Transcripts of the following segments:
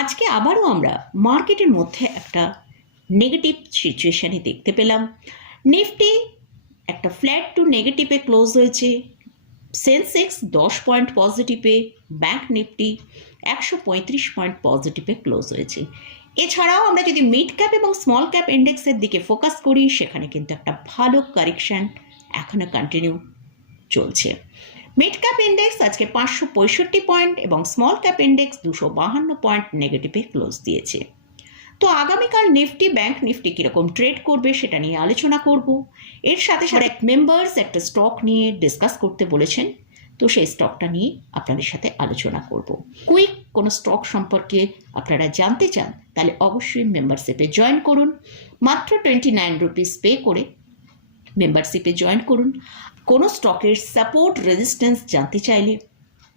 আজকে আবারও আমরা মার্কেটের মধ্যে একটা নেগেটিভ সিচুয়েশানে দেখতে পেলাম। নিফটি একটা ফ্ল্যাট টু নেগেটিভে ক্লোজ হয়েছে। সেন্সেক্স দশ পয়েন্ট পজিটিভে ব্যাঙ্ক নিফটি একশো পঁয়ত্রিশ পয়েন্ট পজিটিভে ক্লোজ হয়েছে। এছাড়াও আমরা যদি মিড ক্যাপ এবং স্মল ক্যাপ ইন্ডেক্সের দিকে ফোকাস করি, সেখানে কিন্তু একটা ভালো কারেকশান এখনও কন্টিনিউ চলছে। মিড ক্যাপ ইন্ডেক্স আজকে পাঁচশো পঁয়ষট্টি পয়েন্ট এবং স্মল ক্যাপ ইন্ডেক্স দুশো বাহান্ন পয়েন্ট নেগেটিভে ক্লোজ দিয়েছে। তো আগামীকাল নিফটি ব্যাংক নিফটি কীরকম ট্রেড করবে সেটা নিয়ে আলোচনা করব। এর সাথে সাথে এক মেম্বার্স একটা স্টক নিয়ে ডিসকাস করতে বলেছেন। তো সেই স্টকটা নিয়ে আপনাদের সাথে আলোচনা করব। কুইক কোনো স্টক সম্পর্কে আপনারা জানতে চান তাহলে অবশ্যই মেম্বারশিপে জয়েন করুন। মাত্র টোয়েন্টি নাইন রুপিস পে করে মেম্বারশিপে জয়েন করুন। কোনো স্টকের সাপোর্ট রেজিস্ট্যান্স জানতে চাইলে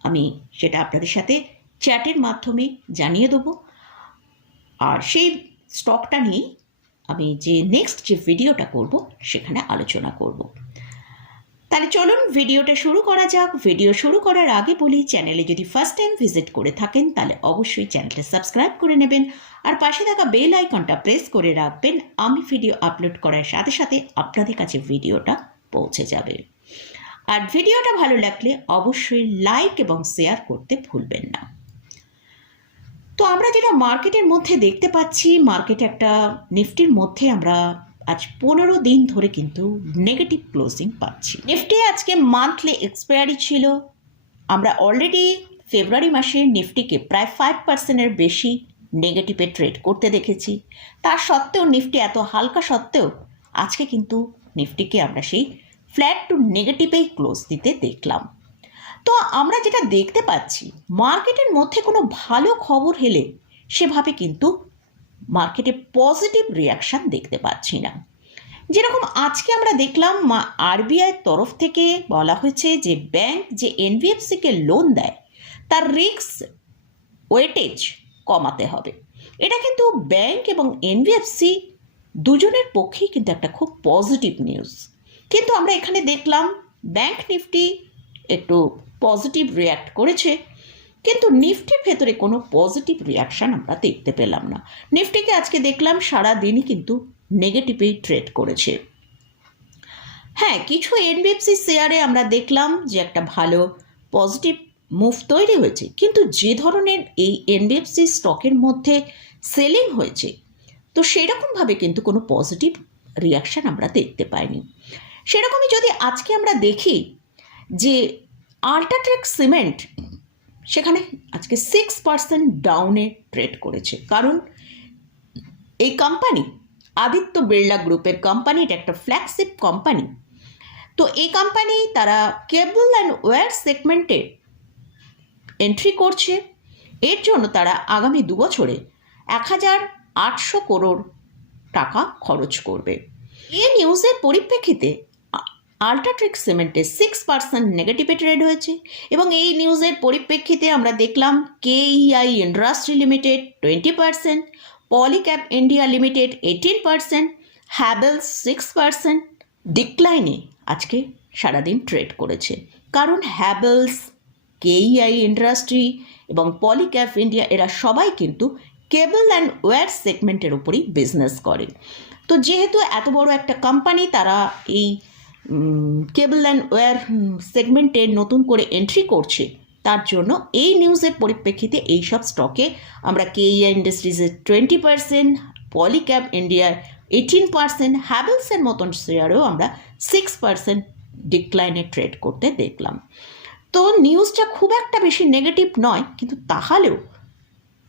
আমি সেটা আপনাদের সাথে চ্যাটের মাধ্যমে জানিয়ে দেবো। আর সেই স্টকটা নিয়েই আমি যে নেক্সট যে ভিডিওটা করব, সেখানে আলোচনা করব। তাহলে চলুন ভিডিওটা শুরু করা যাক। ভিডিও শুরু করার আগে বলি চ্যানেলে যদি ফার্স্ট টাইম ভিজিট করে থাকেন, তাহলে অবশ্যই চ্যানেলটা সাবস্ক্রাইব করে নেবেন। আর পাশে থাকা বেল আইকনটা প্রেস করে রাখবেন। আমি ভিডিও আপলোড করার সাথে সাথে আপনাদের কাছে ভিডিওটা পৌঁছে যাবে। আর ভিডিওটা ভালো লাগলে অবশ্যই লাইক এবং শেয়ার করতে ভুলবেন না। তো আমরা যেটা মার্কেটের মধ্যে দেখতে পাচ্ছি মার্কেট একটা নিফটির মধ্যে আমরা আজ পনেরো দিন ধরে কিন্তু নেগেটিভ ক্লোজিং পাচ্ছি। নিফটি আজকে মান্থলি এক্সপায়ারি ছিল। আমরা অলরেডি ফেব্রুয়ারি মাসে নিফটিকে প্রায় ফাইভ পার্সেন্টের বেশি নেগেটিভে ট্রেড করতে দেখেছি। তার সত্ত্বেও নিফটি এত হালকা সত্ত্বেও আজকে কিন্তু নিফটিকে আমরা সেই ফ্ল্যাট টু নেগেটিভেই ক্লোজ দিতে দেখলাম। তো আমরা যেটা দেখতে পাচ্ছি মার্কেটের মধ্যে কোনো ভালো খবর হেলে সেভাবে কিন্তু মার্কেটে পজিটিভ রিয়াকশান দেখতে পাচ্ছি না। যেরকম আজকে আমরা দেখলাম আরবিআই তরফ থেকে বলা হয়েছে যে ব্যাংক যে এনবিএফসিকে লোন দেয়, তার রিস্ক ওয়েটেজ কমাতে হবে। এটা কিন্তু ব্যাংক এবং এনবিএফসি দুজনের পক্ষেই কিন্তু একটা খুব পজিটিভ নিউজ কিন্তু আমরা এখানে দেখলাম ব্যাংক নিফটি একটু পজিটিভ রিয়্যাক্ট করেছে। কিন্তু নিফটির ভেতরে কোনো পজিটিভ রিয়াকশান আমরা দেখতে পেলাম না। নিফটিকে আজকে দেখলাম সারা দিনই কিন্তু নেগেটিভেই ট্রেড করেছে। হ্যাঁ কিছু এনবিএফসি শেয়ারে আমরা দেখলাম যে একটা ভালো পজিটিভ মুভ তৈরি হয়েছে। কিন্তু যে ধরনের এই এনবিএফসি স্টকের মধ্যে সেলিং হয়েছে, তো সেরকমভাবে কিন্তু কোনো পজিটিভ রিয়াকশান আমরা দেখতে পাইনি। সেরকমই যদি আজকে আমরা দেখি যে আল্ট্রাটেক সিমেন্ট সেখানে আজকে সিক্স পার্সেন্ট ডাউনে ট্রেড করেছে। কারণ এই কোম্পানি আদিত্য বিড়লা গ্রুপের কোম্পানি এটা একটা ফ্ল্যাগশিপ কোম্পানি তো এই কোম্পানি তারা কেবল অ্যান্ড ওয়্যার সেগমেন্টে এন্ট্রি করছে। এর জন্য তারা আগামী দু বছরে এক হাজার আটশো করোড় টাকা খরচ করবে। এই নিউজের পরিপ্রেক্ষিতে আল্ট্রাট্রিক সিমেন্টে সিক্স পার্সেন্ট নেগেটিভে ট্রেড হয়েছে এবং এই নিউজের পরিপ্রেক্ষিতে আমরা দেখলাম KEI industry limited twenty percent Polycab India limited eighteen percent Havells six percent ডিক্লাইনে আজকে সারাদিন ট্রেড করেছে। কারণ হ্যাভেলস কেইআই ইন্ডাস্ট্রি এবং পলিক্যাপ ইন্ডিয়া এরা সবাই কিন্তু কেবল অ্যান্ড ওয়্যার সেগমেন্টের উপরই বিজনেস করে। তো যেহেতু এত বড় একটা কোম্পানি তারা এই কেবল অ্যান্ড ওয়্যার সেগমেন্টে নতুন করে এন্ট্রি করছে। তার জন্য এই নিউজের পরিপ্রেক্ষিতে এইসব স্টকে আমরা কেইয়া ইন্ডাস্ট্রিজের টোয়েন্টি পার্সেন্ট পলিক্যাপ ইন্ডিয়ার এইটিন পার্সেন্ট হ্যাভেলসের মতন শেয়ারেও আমরা সিক্স পার্সেন্ট ডিক্লাইনে ট্রেড করতে দেখলাম। তো নিউজটা খুব একটা বেশি নেগেটিভ নয়, কিন্তু তাহলেও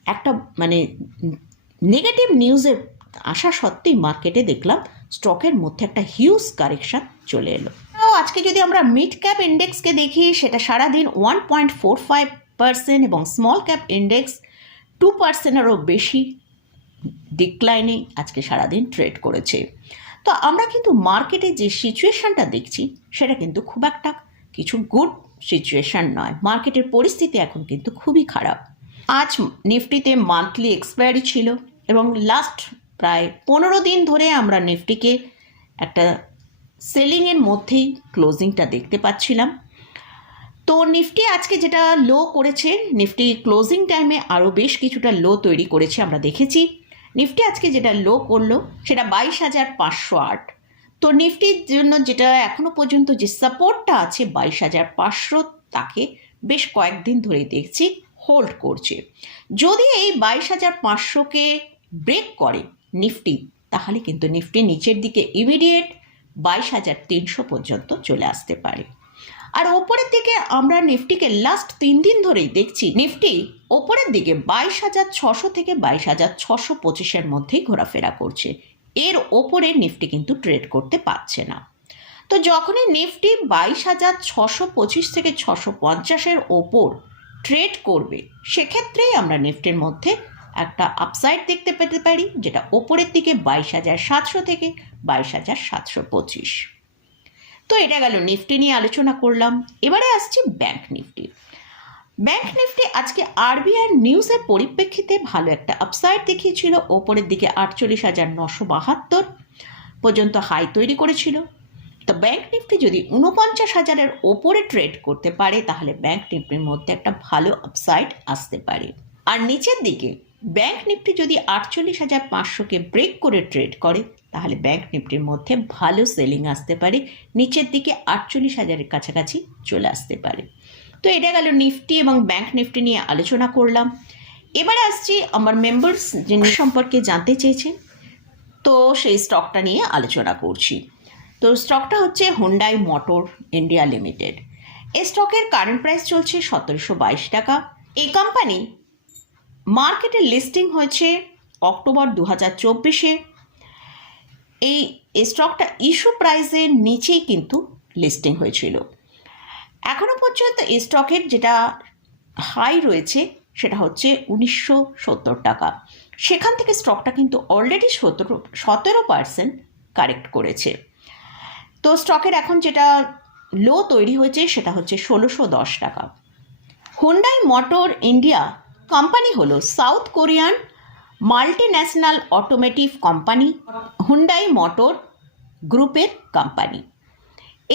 একটা মানে নেগেটিভ নিউজের আসা সত্ত্বেই মার্কেটে দেখলাম স্টকের মধ্যে একটা হিউজ কারেকশান চলে এলো। আজকে যদি আমরা মিড ক্যাপ ইন্ডেক্সকে দেখি, সেটা সারাদিন one point four five percent এবং স্মল ক্যাপ ইন্ডেক্স টু পার্সেন্টেরও বেশি ডিক্লাইনে আজকে সারাদিন ট্রেড করেছে। তো আমরা কিন্তু মার্কেটে যে সিচুয়েশানটা দেখছি, সেটা কিন্তু খুব একটা কিছু গুড সিচুয়েশান নয়। মার্কেটের পরিস্থিতি এখন কিন্তু খুবই খারাপ। আজ নিফটিতে মান্থলি এক্সপায়ারি ছিল এবং লাস্ট প্রায় পনেরো দিন ধরে আমরা নিফটিকে একটা সেলিংয়ের মধ্যেই ক্লোজিংটা দেখতে পাচ্ছিলাম। তো নিফটি আজকে যেটা লো করেছে নিফটি ক্লোজিং টাইমে আরও বেশ কিছুটা লো তৈরি করেছে আমরা দেখেছি। নিফটি আজকে যেটা লো করল, সেটা বাইশ হাজার পাঁচশো আট। তো নিফটির জন্য যেটা এখনও পর্যন্ত যে সাপোর্টটা আছে বাইশ হাজার পাঁচশো, তাকে বেশ কয়েকদিন ধরেই দেখছি হোল্ড করছে। যদি এই বাইশ হাজার পাঁচশোকে ব্রেক করে নিফটি তাহলে কিন্তু নিফটি নিচের দিকে ইমিডিয়েট বাইশ হাজার তিনশো পর্যন্ত চলে আসতে পারে। আর ওপরের দিকে আমরা নিফটিকে লাস্ট তিন দিন ধরেই দেখছি। নিফটি ওপরের দিকে বাইশ হাজার ছশো থেকে বাইশ হাজার ছশো পঁচিশের মধ্যেই ঘোরাফেরা করছে। এর ওপরে নিফটি কিন্তু ট্রেড করতে পারছে না। তো যখনই নিফটি বাইশ হাজার ছশো পঁচিশ থেকে ছশো পঞ্চাশের ওপর ট্রেড করবে, সেক্ষেত্রেই আমরা নিফটির মধ্যে একটা আপসাইড দেখতে পেতে পারি, যেটা ওপরের দিকে বাইশ হাজার সাতশো থেকে বাইশ হাজার সাতশো পঁচিশ। তো এটা গেল নিফটি নিয়ে আলোচনা করলাম। এবারে আসছি ব্যাংক নিফটি। ব্যাংক নিফটি আজকে আরবিআই নিউজের পরিপ্রেক্ষিতে ভালো একটা আপসাইড দেখিয়েছিল। ওপরের দিকে আটচল্লিশ হাজার নশো বাহাত্তর পর্যন্ত হাই তৈরি করেছিল। তো ব্যাংক নিফটি যদি উনপঞ্চাশ হাজারের ওপরে ট্রেড করতে পারে, তাহলে ব্যাংক নিফটির মধ্যে একটা ভালো আপসাইড আসতে পারে। আর নিচের দিকে ব্যাংক নিফটি যদি আটচল্লিশ হাজার পাঁচশোকে ব্রেক করে ট্রেড করে, তাহলে ব্যাংক নিফটির মধ্যে ভালো সেলিং আসতে পারে, নিচের দিকে আটচল্লিশ হাজারের কাছাকাছি চলে আসতে পারে। তো এটা গেল নিফটি এবং ব্যাংক নিফটি নিয়ে আলোচনা করলাম। এবারে আসছি আমার মেম্বার্স যিনি সম্পর্কে জানতে চেয়েছেন, তো সেই স্টকটা নিয়ে আলোচনা করছি। তো স্টকটা হচ্ছে হুন্ডাই মোটর ইন্ডিয়া লিমিটেড এই স্টকের কারেন্ট প্রাইস চলছে সতেরোশো বাইশ টাকা। এই কোম্পানি মার্কেটে লিস্টিং হয়েছে অক্টোবর দু হাজার চব্বিশে। এই স্টকটা ইস্যু প্রাইসের নিচেই কিন্তু লিস্টিং হয়েছিল। এখনও পর্যন্ত স্টকের যেটা হাই রয়েছে, সেটা হচ্ছে উনিশশো সত্তর টাকা। সেখান থেকে স্টকটা কিন্তু অলরেডি সতেরো সতেরো পার্সেন্ট কারেক্ট করেছে। তো স্টকের এখন যেটা লো তৈরি হয়েছে, সেটা হচ্ছে ষোলোশো দশ টাকা। হুন্ডাই মোটর ইন্ডিয়া কোম্পানি হলো south Korean multi national automotive company Hyundai Motor গ্রুপের কোম্পানি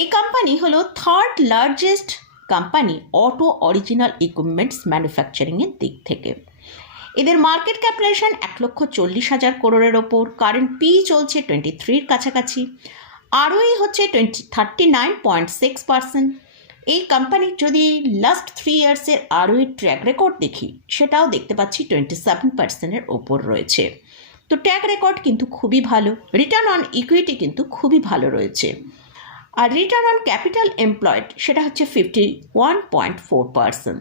এই কোম্পানি হলো third largest company auto original equipments ম্যানুফ্যাকচারিংয়ের দিক থেকে। এদের মার্কেট ক্যাপিটালেশন এক লক্ষ চল্লিশ হাজার করোড়ের ওপর। কারেন্ট পি চলছে টোয়েন্টি থ্রির কাছাকাছি। আরওই হচ্ছে twenty thirty nine point six percent এই কোম্পানির যদি লাস্ট থ্রি ইয়ার্সের আরওই ট্র্যাক রেকর্ড দেখি, সেটাও দেখতে পাচ্ছি টোয়েন্টি সেভেন পার্সেন্টের ওপর রয়েছে। তো ট্র্যাক রেকর্ড কিন্তু খুবই ভালো রিটার্ন অন ইকুইটি কিন্তু খুবই ভালো রয়েছে। আর রিটার্ন অন ক্যাপিটাল এমপ্লয়েড সেটা হচ্ছে fifty one point four percent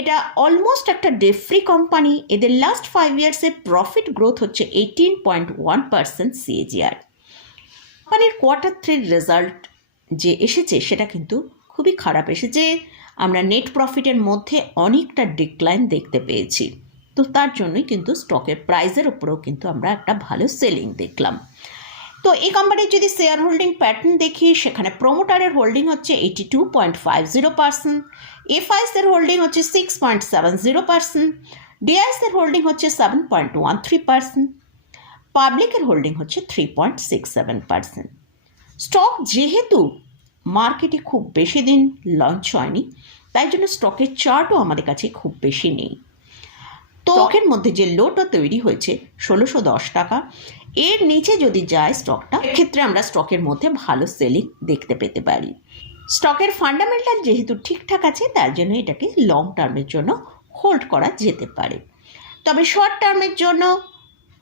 এটা অলমোস্ট একটা ডেফ্রি কোম্পানি এদের লাস্ট ফাইভ ইয়ার্সের প্রফিট গ্রোথ হচ্ছে eighteen point one percent CAGR কোম্পানির কোয়ার্টার থ্রির রেজাল্ট যে এসেছে, সেটা কিন্তু খুবই খারাপ এসেছে। আমরা নেট প্রফিটের মধ্যে অনেকটা ডিক্লাইন দেখতে পেয়েছি। তো তার জন্যই কিন্তু স্টকের প্রাইসের উপরেও কিন্তু আমরা একটা ভালো সেলিং দেখলাম। তো এই কোম্পানির যদি শেয়ার হোল্ডিং প্যাটার্ন দেখি, সেখানে প্রোমোটারের হোল্ডিং হচ্ছে eighty two point five zero percent এফআইসের holding হচ্ছে six point seven zero percent ডিআইসের holding হচ্ছে seven point one three percent পাবলিকের হোল্ডিং হচ্ছে three point six seven percent stock যেহেতু মার্কেটে খুব বেশি দিন লঞ্চ হয়নি তাই জন্য স্টকের চার্টও আমাদের কাছে খুব বেশি নেই। তো স্টকের মধ্যে যে লোটা তৈরি হয়েছে ষোলোশো দশ টাকা এর নিচে যদি যায় স্টকটা ক্ষেত্রে আমরা স্টকের মধ্যে ভালো সেলিং দেখতে পেতে পারি। স্টকের ফান্ডামেন্টাল যেহেতু ঠিকঠাক আছে তার জন্য এটাকে লং টার্মের জন্য হোল্ড করা যেতে পারে। তবে শর্ট টার্মের জন্য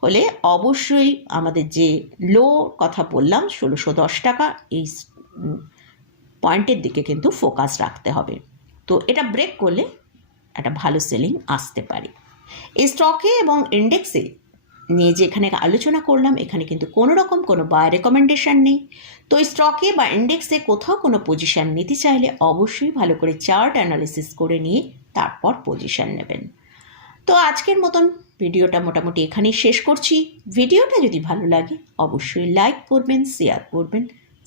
হলে অবশ্যই আমাদের যে লো কথা বললাম ষোলোশো দশ টাকা এই পয়েন্টের দিকে কিন্তু ফোকাস রাখতে হবে। তো এটা ব্রেক করলে একটা ভালো সেলিং আসতে পারে। এই স্টকে এবং ইন্ডেক্সে নিয়ে যে এখানে আলোচনা করলাম, এখানে কিন্তু কোনো রকম কোনো বাই রেকমেন্ডেশন নেই। তো এই স্টকে বা ইন্ডেক্সে কোথাও কোনো পজিশান নিতে চাইলে অবশ্যই ভালো করে চার্ট অ্যানালিসিস করে নিয়ে তারপর পজিশান নেবেন। তো আজকের মতন ভিডিওটা মোটামুটি এখানেই শেষ করছি। ভিডিওটা যদি ভালো লাগে, অবশ্যই লাইক করবেন শেয়ার করবেন।